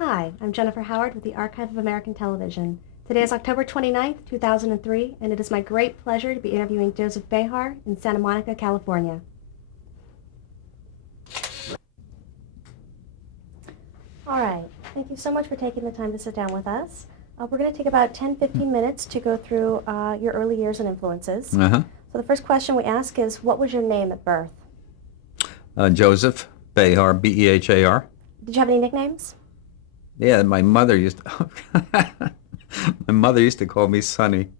Hi, I'm Jennifer Howard with the Archive of American Television. Today is October 29th, 2003, and it is my great pleasure to be interviewing Joseph Behar in Santa Monica, California. All right, thank you so much for taking the time to sit down with us. We're going to take about 10-15 minutes to go through your early years and influences. Uh-huh. So the first question we ask is, what was your name at birth? Joseph Behar, Behar. Did you have any nicknames? Yeah, my mother used to call me Sonny.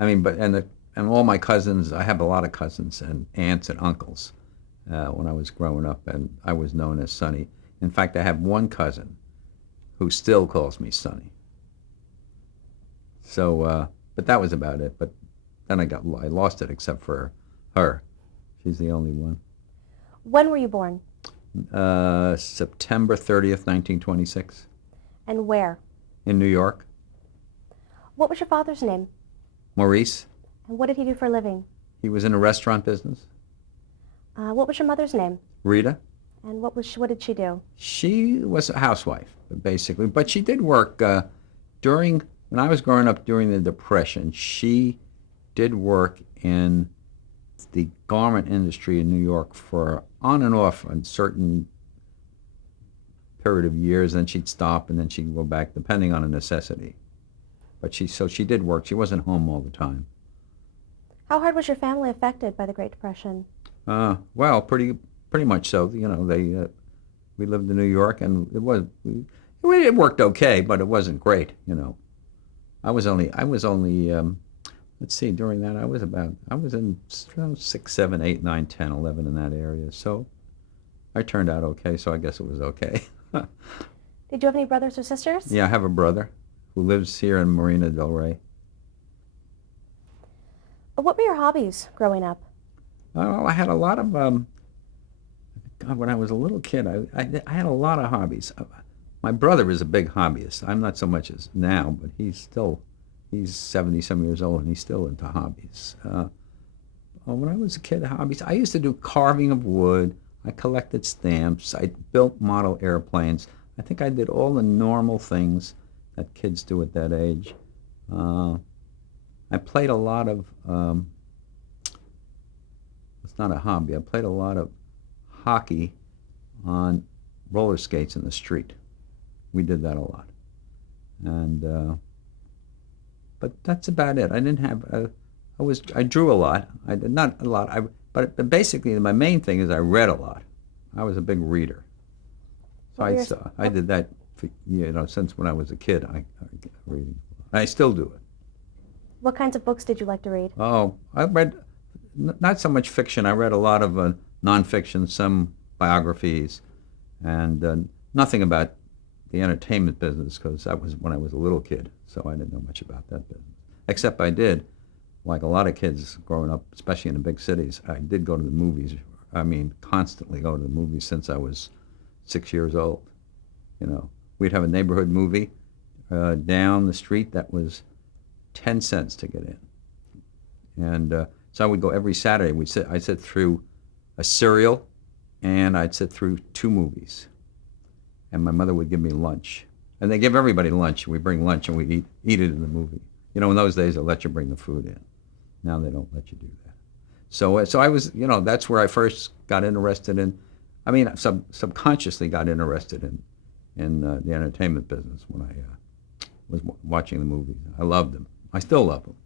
I mean, and all my cousins. I have a lot of cousins and aunts and uncles. When I was growing up, and I was known as Sonny. In fact, I have one cousin who still calls me Sonny. So, but that was about it. But then I lost it, except for her. She's the only one. When were you born? September 30th, 1926, And where? in New York. What was your father's name? Maurice, And what did he do for a living? he was in the restaurant business. What was your mother's name? Rita, And what did she do? she was a housewife, basically, but she did work when I was growing up during the Depression. She did work in the garment industry in New York for on and off on certain period of years. Then she'd stop, and then she'd go back, depending on a necessity. But she did work. She wasn't home all the time. How hard was your family affected by the Great Depression? Well, pretty much so. You know, we lived in New York, and it worked okay, but it wasn't great. You know, I was only let's see, during that I was in 6, 7, 8, 9, 10, 11 in that area. So I turned out okay. So I guess it was okay. Did you have any brothers or sisters? Yeah, I have a brother who lives here in Marina del Rey. What were your hobbies growing up? Well, I had a lot of God, when I was a little kid, I had a lot of hobbies. My brother is a big hobbyist. I'm not so much as now, but he's 70 some years old, and he's still into hobbies. When I was a kid, hobbies, I used to do carving of wood. I collected stamps. I built model airplanes. I think I did all the normal things that kids do at that age. I played a lot of, it's not a hobby, I played a lot of hockey on roller skates in the street. We did that a lot. And, but that's about it. I didn't have, I drew a lot. I did not a lot, but basically my main thing is I read a lot. I was a big reader. So I did that, since when I was a kid, I reading. I still do it. What kinds of books did you like to read? Oh, I read not so much fiction. I read a lot of nonfiction, some biographies, and nothing about the entertainment business, because that was when I was a little kid, so I didn't know much about that business. Except I did, like a lot of kids growing up, especially in the big cities, I did go to the movies. I mean, constantly go to the movies since I was 6 years old. You know, we'd have a neighborhood movie down the street that was 10 cents to get in. And so I would go every Saturday. I'd sit through a serial, and I'd sit through 2 movies. And my mother would give me lunch. And they give everybody lunch. We bring lunch, and we'd eat it in the movie. You know, in those days, they let you bring the food in. Now they don't let you do that. So I was, that's where I first got interested in, subconsciously got interested in the entertainment business when I was watching the movies. I loved them. I still love them.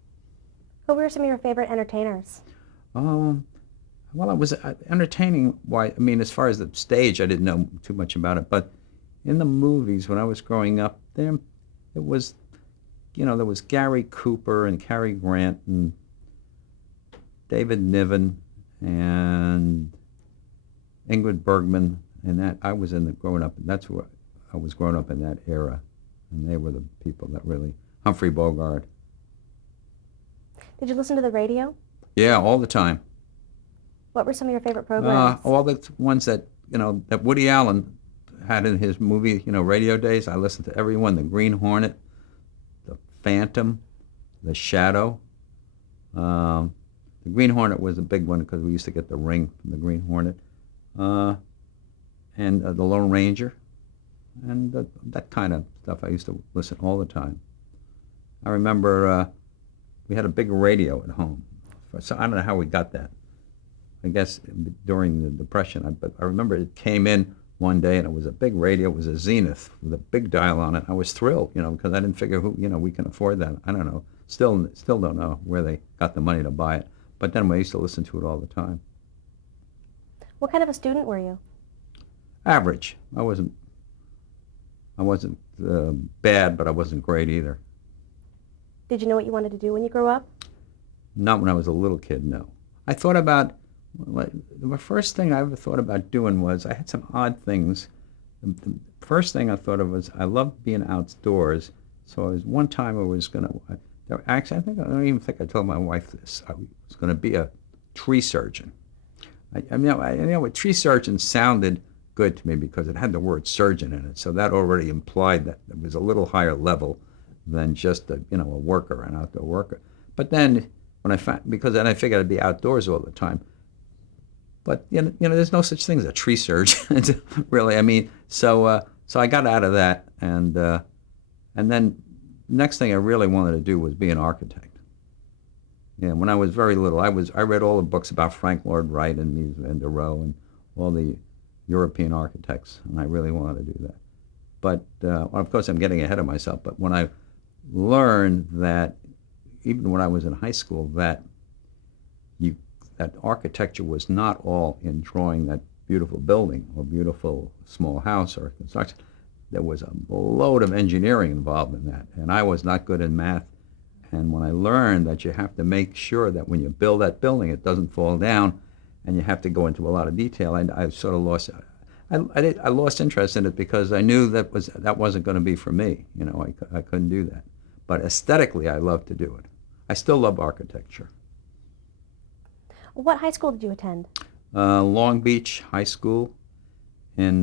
Who were some of your favorite entertainers? Well, I was entertaining. As far as the stage, I didn't know too much about it. But in the movies, when I was growing up, there was Gary Cooper and Cary Grant and David Niven and Ingrid Bergman, and that I was growing up. That's where I was growing up in that era, and they were the people that really. Humphrey Bogart. Did you listen to the radio? Yeah, all the time. What were some of your favorite programs? All the ones that Woody Allen had in his movie, radio days. I listened to every one. The Green Hornet, the Phantom, the Shadow. The Green Hornet was a big one because we used to get the ring from the Green Hornet. uh, and The Lone Ranger, and that kind of stuff. I used to listen all the time. I remember we had a big radio at home. So I don't know how we got that. I guess during the Depression. But I remember it came in one day and it was a big radio. It was a Zenith with a big dial on it. I was thrilled, because I didn't figure we can afford that. I don't know. Still don't know where they got the money to buy it. But then we used to listen to it all the time. What kind of a student were you? Average. I wasn't bad, but I wasn't great either. Did you know what you wanted to do when you grew up? Not when I was a little kid, no. I thought about, the first thing I ever thought about doing was, I had some odd things. The first thing I thought of was, I loved being outdoors. So one time I was going to, actually, I don't even think I told my wife this. I was going to be a tree surgeon. A tree surgeon sounded good to me because it had the word surgeon in it. So that already implied that it was a little higher level than just a worker, an outdoor worker. But then because then I figured I'd be outdoors all the time. But there's no such thing as a tree surgeon, really. So I got out of that, and then next thing I really wanted to do was be an architect. When I was very little, I read all the books about Frank Lloyd Wright and Mies van der Rohe and all the European architects, and I really wanted to do that. But of course, I'm getting ahead of myself. But when I learned that, even when I was in high school, that architecture was not all in drawing that beautiful building or beautiful small house or construction. There was a load of engineering involved in that, and I was not good in math. And when I learned that you have to make sure that when you build that building, it doesn't fall down, and you have to go into a lot of detail, I sort of lost. I lost interest in it because I knew that wasn't going to be for me. I couldn't do that. But aesthetically, I love to do it. I still love architecture. What high school did you attend? Long Beach High School in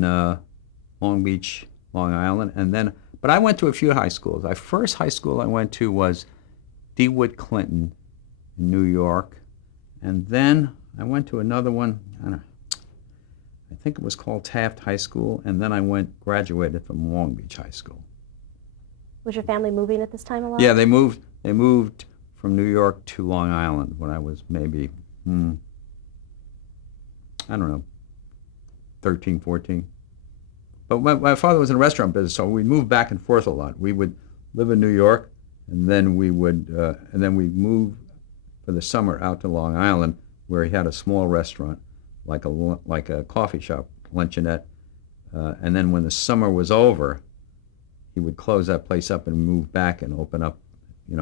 Long Beach, Long Island, but I went to a few high schools. The first high school I went to was DeWitt Clinton in New York, and then I went to another one. I think it was called Taft High School, and then I graduated from Long Beach High School. Was your family moving at this time a lot? Yeah, they moved from New York to Long Island when I was maybe, I don't know, 13, 14. But my father was in a restaurant business, so we moved back and forth a lot. We would live in New York, and then we'd move for the summer out to Long Island, where he had a small restaurant, like a coffee shop, luncheonette. And then when the summer was over, he would close that place up and move back and open up,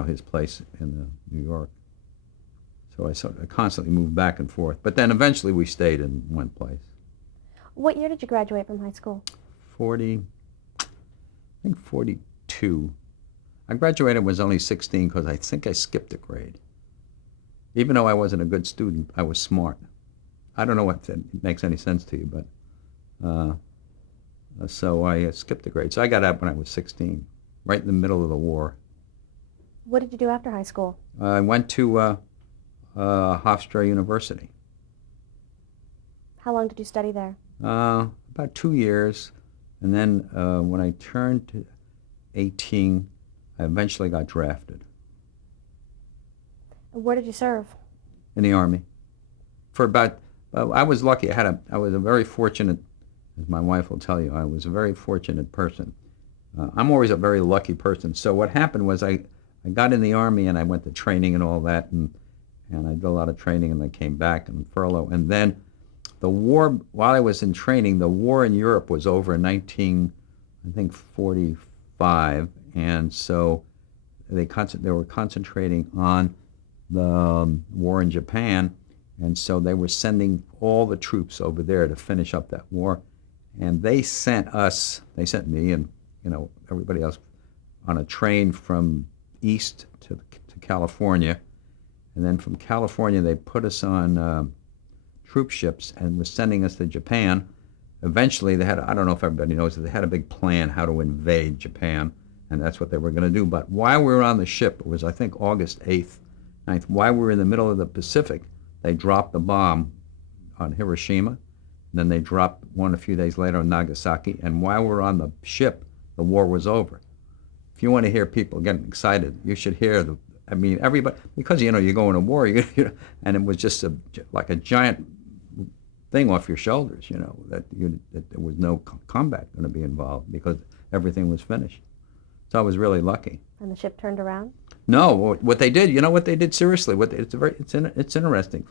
his place in New York. So I constantly moved back and forth. But then eventually we stayed in one place. What year did you graduate from high school? 42. I graduated when I was only 16 because I think I skipped a grade. Even though I wasn't a good student, I was smart. I don't know if that makes any sense to you, but so I skipped a grade. So I got out when I was 16, right in the middle of the war. What did you do after high school? I went to Hofstra University. How long did you study there? About 2 years. And then when I turned 18, I eventually got drafted. Where did you serve? In the Army. For about, I was lucky. I was a very fortunate, as my wife will tell you, I was a very fortunate person. I'm always a very lucky person. So what happened was I got in the Army and I went to training and all that, and I did a lot of training, and I came back and furlough. And then the war, while I was in training, the war in Europe was over in 1945, and so they were concentrating on the war in Japan, and so they were sending all the troops over there to finish up that war. And they sent me and everybody else on a train from east to California, and then from California they put us on troop ships and were sending us to Japan. Eventually they had, I don't know if everybody knows, they had a big plan how to invade Japan, and that's what they were going to do. But while we were on the ship, it was I think August 8th, 9th, while we were in the middle of the Pacific, they dropped the bomb on Hiroshima, Then they dropped one a few days later in Nagasaki, and while we're on the ship, the war was over. If you want to hear people getting excited, you should hear I mean, everybody, because you're going to war, and it was just like a giant thing off your shoulders, that there was no combat going to be involved because everything was finished. So I was really lucky. And the ship turned around? No, what they did, what they did seriously, it's interesting,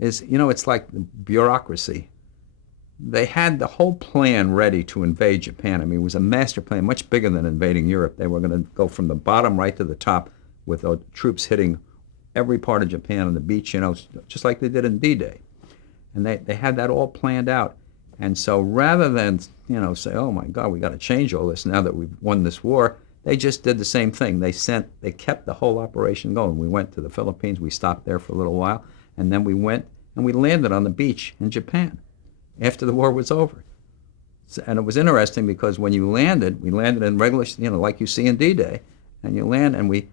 is, it's like bureaucracy. They had the whole plan ready to invade Japan. I mean, it was a master plan, much bigger than invading Europe. They were going to go from the bottom right to the top with troops hitting every part of Japan on the beach, just like they did in D-Day. And they had that all planned out. And so rather than, say, oh my God, we got to change all this now that we've won this war, they just did the same thing. They kept the whole operation going. We went to the Philippines, we stopped there for a little while, and then we went and we landed on the beach in Japan after the war was over. And it was interesting because when we landed in regular, like you see in D-Day, and you land, and we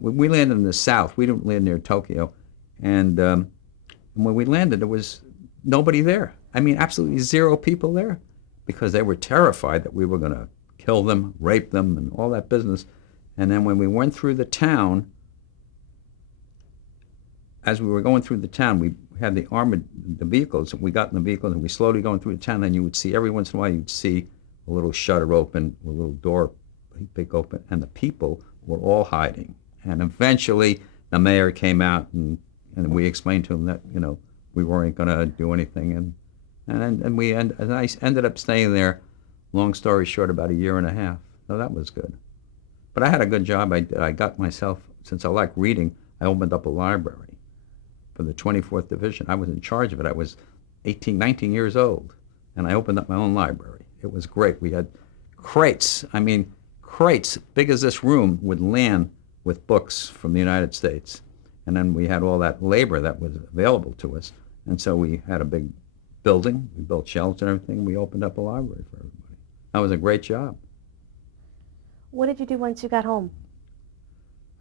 landed in the south. We didn't land near Tokyo. And when we landed, there was nobody there. I mean, absolutely zero people there because they were terrified that we were going to kill them, rape them, and all that business. And then when we went through the town, as we were going through the town, we had the vehicles, and we got in the vehicles, and we slowly going through the town, and you would see, every once in a while, you'd see a little shutter open, a little door big open, and the people were all hiding. And eventually, the mayor came out, and we explained to him that, we weren't going to do anything. And I ended up staying there, long story short, about a year and a half. So that was good. But I had a good job. I got myself, since I like reading, I opened up a library for the 24th Division. I was in charge of it. I was 19 years old, and I opened up my own library. It was great. We had crates big as this room would land with books from the United States. And then we had all that labor that was available to us. And so we had a big building. We built shelves and everything. We opened up a library for everybody. That was a great job. What did you do once you got home?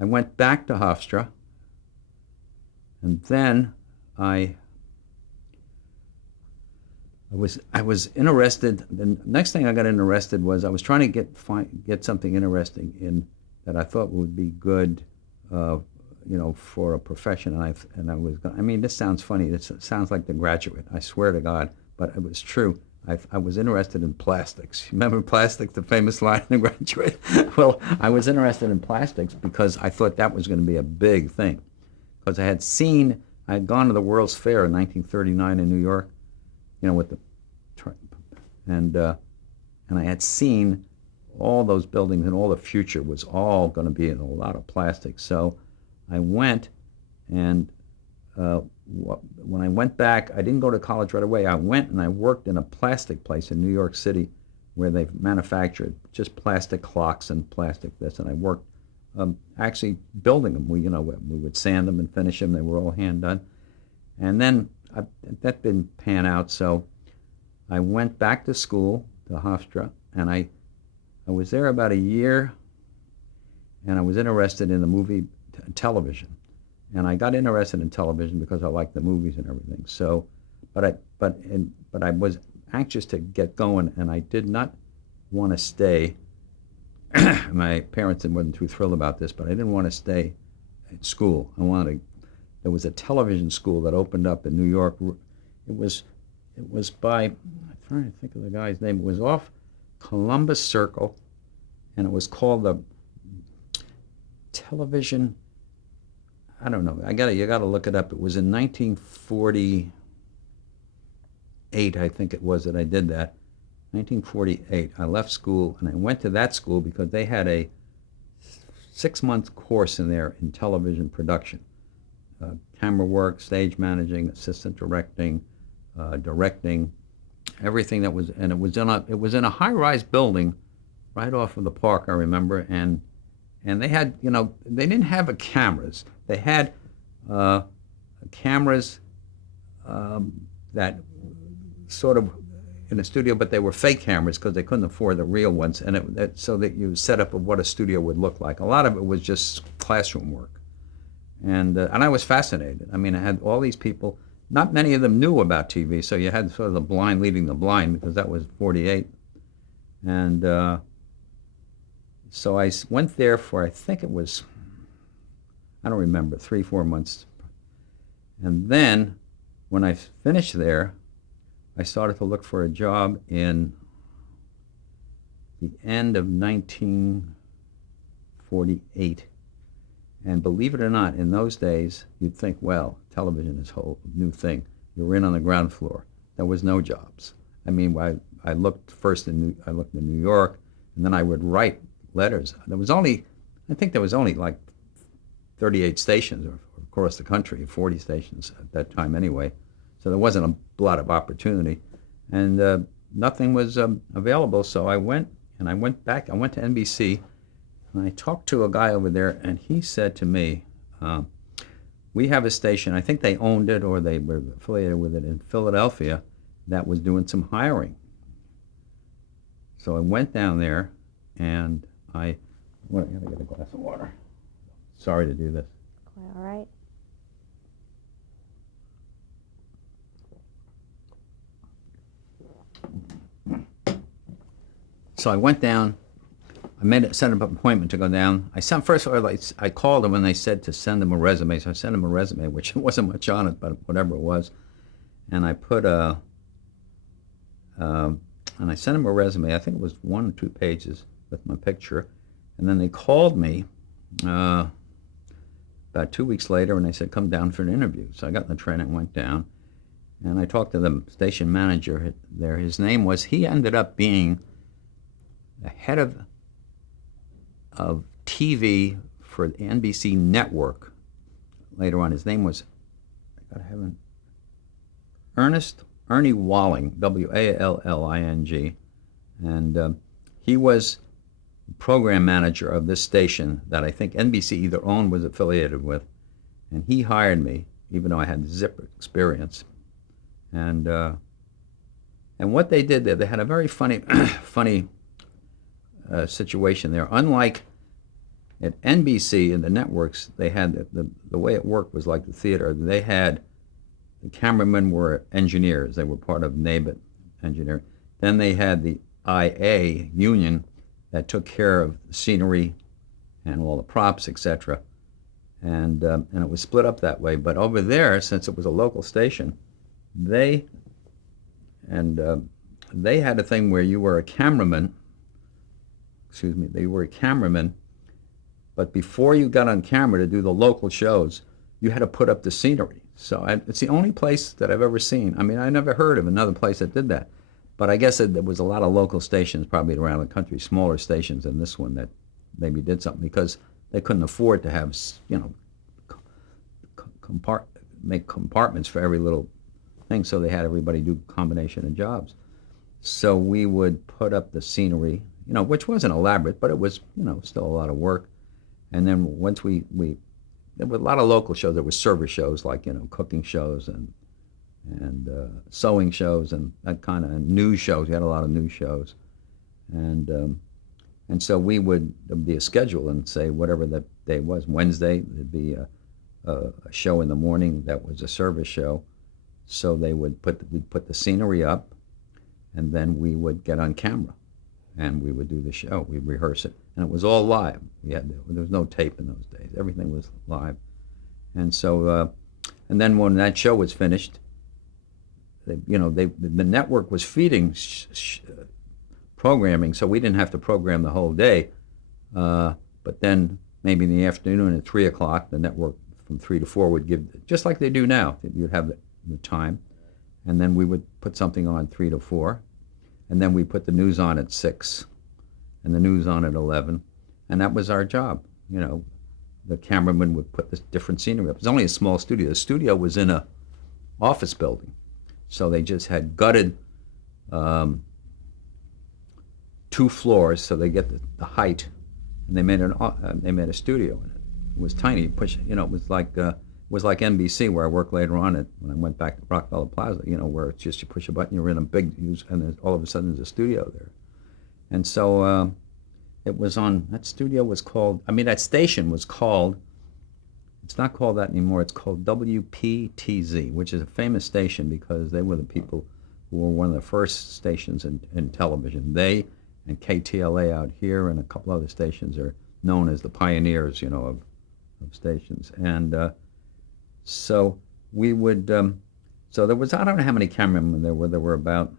I went back to Hofstra, and then I was interested. The next thing I got interested was I was trying to get something interesting in that I thought would be good, for a profession. And I was. I mean, this sounds funny. It sounds like The Graduate. I swear to God, but it was true. I was interested in plastics. Remember plastics, the famous line in The Graduate? Well, I was interested in plastics because I thought that was going to be a big thing. Because I had gone to the World's Fair in 1939 in New York, with and I had seen all those buildings, and all the future was all going to be in a lot of plastic. So I went, and when I went back, I didn't go to college right away. I went and I worked in a plastic place in New York City where they manufactured just plastic clocks and plastic this, and I worked actually building them. We would sand them and finish them. They were all hand done. And then that didn't pan out, so I went back to school, to Hofstra, and I was there about a year, and I was interested in the movie television. And I got interested in television because I liked the movies and everything. So, but I was anxious to get going, and I did not want to stay. My parents wasn't too thrilled about this, but I didn't want to stay at school. There was a television school that opened up in New York. It was by, I'm trying to think of the guy's name. It was off Columbus Circle, and it was called the Television. I don't know. You got to look it up. It was in 1948, I think it was, that I did that. 1948. I left school and I went to that school because they had a 6-month course in there in television production, camera work, stage managing, assistant directing, directing, everything that was. And it was in a high-rise building, right off of the park. I remember, and they had, they didn't have cameras. They had cameras that sort of in a studio, but they were fake cameras because they couldn't afford the real ones. And so that you set up of what a studio would look like. A lot of it was just classroom work, and I was fascinated. I mean, I had all these people. not many of them knew about TV, so you had sort of the blind leading the blind because that was 48. And so I went there for, I think it was, I don't remember, 3-4 months. And then when I finished there, I started to look for a job in the end of 1948. And believe it or not, in those days, you'd think, well, television is a whole new thing. You're in on the ground floor. There was no jobs. I mean, I looked first I looked in New York, and then I would write letters. I think there was only like 38 stations across the country, 40 stations at that time anyway. So there wasn't a lot of opportunity, and nothing was available. So I went to NBC, and I talked to a guy over there, and he said to me, we have a station, I think they owned it or they were affiliated with it in Philadelphia, that was doing some hiring. So I went down there, and I gotta get a glass of water. Sorry to do this. Quite all right. So I went down. I set up an appointment to go down. First of all, I called them and they said to send them a resume. So I sent them a resume, which wasn't much on it, but whatever it was. And I put and I sent them a resume. I think it was 1 or 2 pages with my picture. And then they called me about 2 weeks later, and they said, come down for an interview. So I got in the train and went down. And I talked to the station manager there. He ended up being the head of TV for the NBC network later on. His name was, Ernie Walling, Walling, and he was the program manager of this station that I think NBC either owned or was affiliated with, and he hired me, even though I had zip experience, and what they did there, they had a very funny situation there. Unlike at NBC and the networks, they had the way it worked was like the theater. They had the cameramen were engineers. They were part of NABIT engineering. Then they had the IA union that took care of the scenery and all the props, etc. And it was split up that way. But over there, since it was a local station, they had a thing where you were a cameraman. They were a cameraman, but before you got on camera to do the local shows, you had to put up the scenery. So it's the only place that I've ever seen. I mean, I never heard of another place that did that. But I guess there was a lot of local stations probably around the country, smaller stations than this one that maybe did something because they couldn't afford to have, make compartments for every little thing. So they had everybody do a combination of jobs. So we would put up the scenery, which wasn't elaborate, but it was, still a lot of work. And then once there were a lot of local shows. There were service shows like, cooking shows and sewing shows and that kind of news shows. We had a lot of news shows. And so there'd be a schedule and say whatever that day was. Wednesday, there'd be a show in the morning that was a service show. So we'd put the scenery up, and then we would get on camera. And we would do the show. We'd rehearse it, and it was all live. There was no tape in those days. Everything was live, and so, and then when that show was finished, the network was feeding programming, so we didn't have to program the whole day. But then maybe in the afternoon at 3:00, the network from 3 to 4 would give, just like they do now. You'd have the time, and then we would put something on 3 to 4. And then we put the news on at 6, and the news on at 11, and that was our job. The cameraman would put this different scenery up. It was only a small studio. The studio was in a office building, so they just had gutted 2 floors so they get the height, and they made a studio in it. It was tiny. It was like NBC where I worked later on when I went back to Rockefeller Plaza, where it's just you push a button, you're in a big, and then all of a sudden there's a studio there. And so it was on, that station was called It's not called that anymore. It's called WPTZ, which is a famous station because they were the people who were one of the first stations in television. They and KTLA out here and a couple other stations are known as the pioneers, of stations. And so we would, so there was, I don't know how many cameramen there were. There were about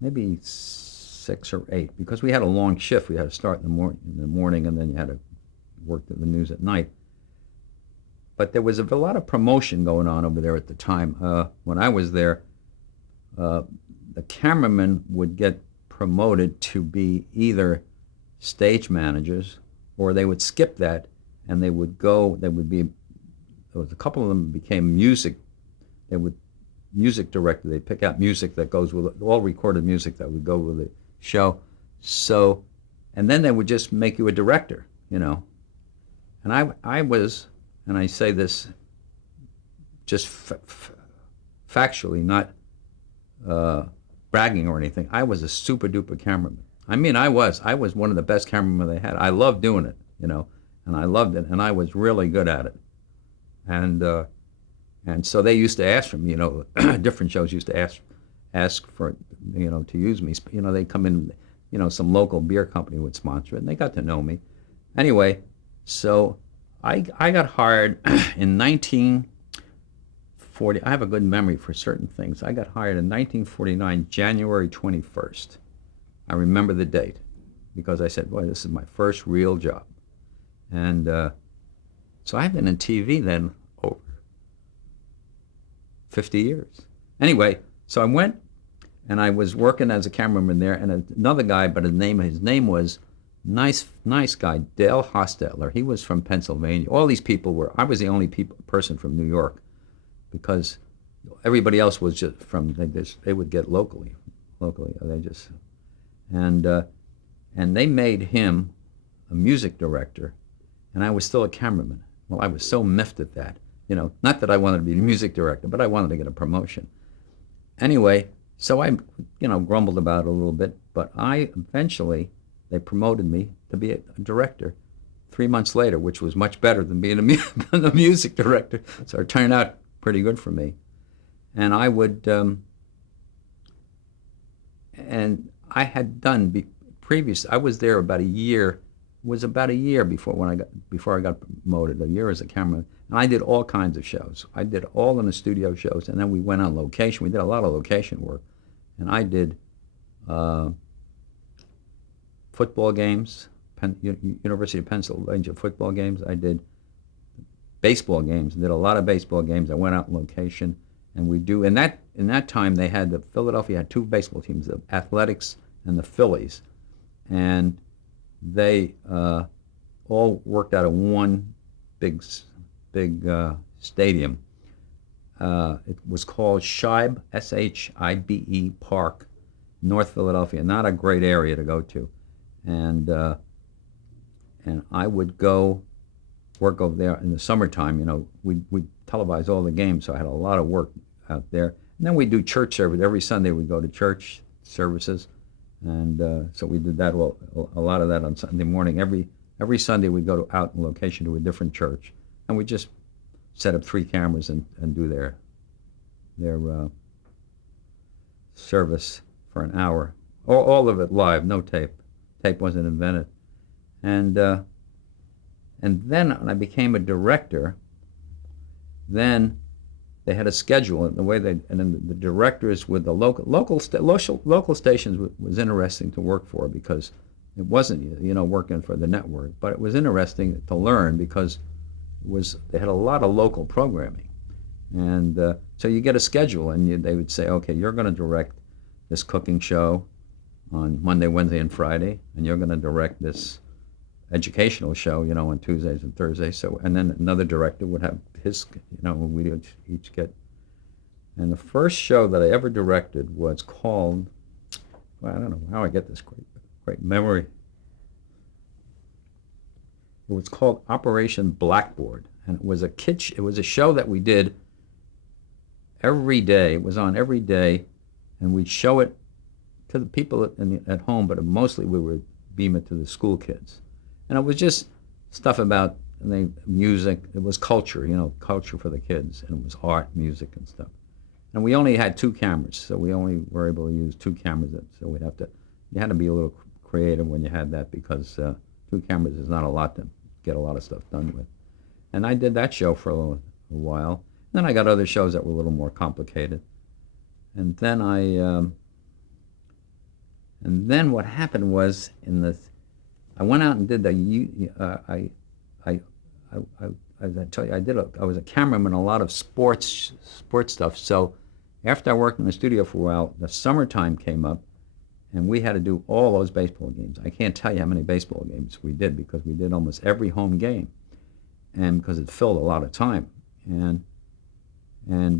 maybe 6 or 8 because we had a long shift. We had to start in the morning, and then you had to work the news at night. But there was a lot of promotion going on over there at the time. When I was there, the cameramen would get promoted to be either stage managers, or they would skip that and there would be, there was a couple of them became music. They would music director. They'd pick out music that goes with it, all recorded music that would go with the show. So, and then they would just make you a director, And I was, and I say this just factually, not bragging or anything. I was a super duper cameraman. I mean, I was one of the best cameramen they had. I loved doing it, and I loved it, and I was really good at it. And so they used to ask for me, different shows used to ask for, to use me. They'd come in, some local beer company would sponsor it, and they got to know me. Anyway, so I got hired in 1940. I have a good memory for certain things. I got hired in 1949, January 21st. I remember the date because I said, boy, this is my first real job. And so I've been in TV then over 50 years. Anyway, so I went and I was working as a cameraman there, and another guy, but his name was nice guy, Dale Hostetler. He was from Pennsylvania. All these people I was the only person from New York because everybody else was just they would get locally. They just, and they made him a music director, and I was still a cameraman. Well, I was so miffed at that. Not that I wanted to be a music director, but I wanted to get a promotion. Anyway, so I, grumbled about it a little bit, but they promoted me to be a director 3 months later, which was much better than being a music director. So it turned out pretty good for me. And I would, and I had done I was there about a year. It was about a year before I got promoted, a year as a cameraman. And I did all kinds of shows. I did all in the studio shows, and then we went on location. We did a lot of location work. And I did football games, University of Pennsylvania football games. I did baseball games. I did a lot of baseball games. I went out on location, and in that time Philadelphia had 2 baseball teams, the Athletics and the Phillies, and they all worked out of one big stadium. It was called Shibe, Shibe Park, North Philadelphia. Not a great area to go to, and I would go work over there in the summertime. We'd televise all the games, so I had a lot of work out there. And then we'd do church service. Every Sunday we'd go to church services, and so we did that, a lot of that on Sunday morning. Every Sunday we'd go out on location to a different church, and we just set up 3 cameras and do their service for an hour. All of it live, no tape. Tape wasn't invented. And then when I became a director, then they had a schedule, and then the directors with the local stations was interesting to work for because it wasn't working for the network, but it was interesting to learn because they had a lot of local programming, and so you get a schedule, and they would say, okay, you're going to direct this cooking show on Monday, Wednesday, and Friday, and you're going to direct this educational show, on Tuesdays and Thursdays. So, and then another director would have his, we would each get. And the first show that I ever directed was called, well, I don't know how I get this great memory. It was called Operation Blackboard, and it was a show that we did every day. It was on every day, and we'd show it to the people at home, but mostly we would beam it to the school kids. And it was just stuff about music. It was culture, culture for the kids, and it was art, music, and stuff. And we only had 2 cameras, so we only were able to use 2 cameras. So you had to be a little creative when you had that, because 2 cameras is not a lot to get a lot of stuff done with. And I did that show for a while. Then I got other shows that were a little more complicated. And then what happened was I went out and did as I tell you, I was a cameraman in a lot of sports stuff. So after I worked in the studio for a while, the summertime came up, and we had to do all those baseball games. I can't tell you how many baseball games we did, because we did almost every home game, and because it filled a lot of time. And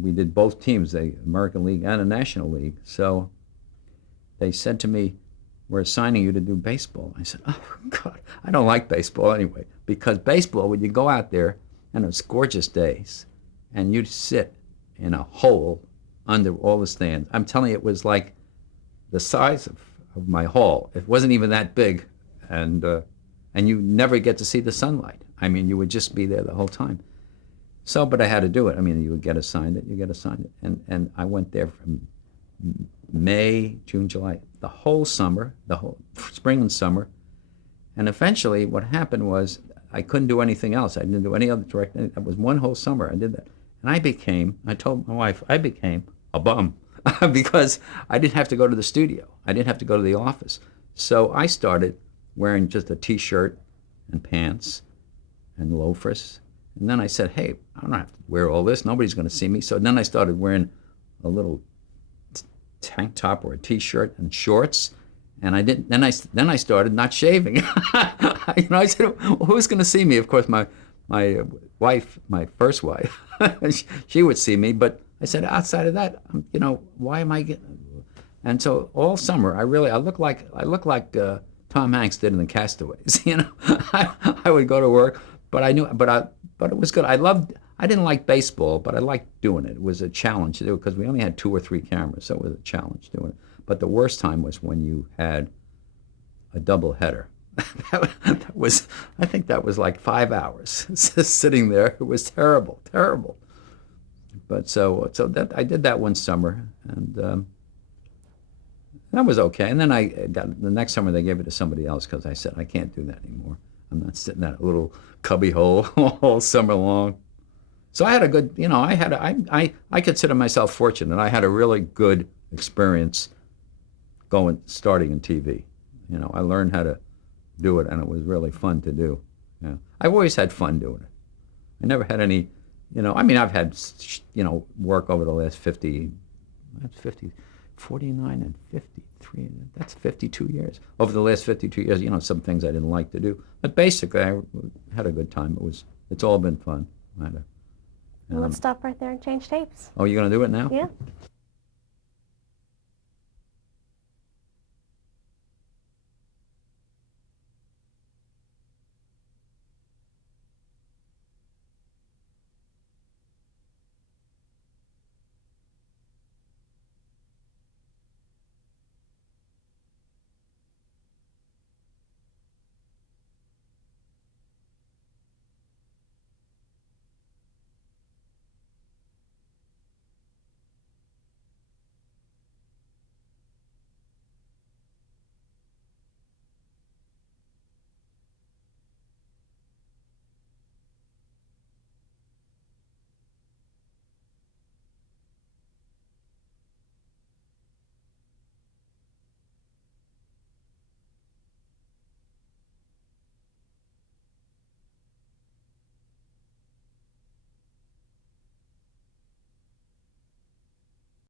we did both teams, the American League and the National League. So they said to me, "We're assigning you to do baseball." I said, "Oh, God, I don't like baseball anyway." Because baseball, when you go out there, and it's gorgeous days, and you'd sit in a hole under all the stands. I'm telling you, it was like the size of my hall. It wasn't even that big, and you never get to see the sunlight. I mean, you would just be there the whole time. So, but I had to do it. I mean, you would get assigned it, and I went there from May, June, July, the whole summer, the whole spring and summer. And eventually what happened was I couldn't do anything else. I didn't do any other directing. That was one whole summer I did that. And I told my wife, I became a bum because I didn't have to go to the studio. I didn't have to go to the office. So I started wearing just a T-shirt and pants and loafers. And then I said, hey, I don't have to wear all this. Nobody's going to see me. So then I started wearing a little tank top or a T-shirt and shorts. And I didn't. Then I started not shaving. I said, well, "Who's going to see me?" Of course, my wife, my first wife, she would see me. But I said, outside of that, why am I getting? And so all summer, I look like Tom Hanks did in the Castaways. I would go to work, but I knew, but it was good. I didn't like baseball, but I liked doing it. It was a challenge to do because we only had 2 or 3 cameras, so it was a challenge doing it. But the worst time was when you had a double header. I think that was like 5 hours just sitting there. It was terrible. But so that I did that one summer, and that was okay. And then the next summer they gave it to somebody else because I said I can't do that anymore. I'm not sitting in that little cubby hole all summer long. So I had a good, I consider myself fortunate. I had a really good experience starting in TV. I learned how to do it, and it was really fun to do. Yeah. I've always had fun doing it. I never had any, I've had, work over the last 49 and 53, that's 52 years. Over the last 52 years, some things I didn't like to do. But basically, I had a good time. It's all been fun. Well, let's stop right there and change tapes. Oh, you're going to do it now? Yeah.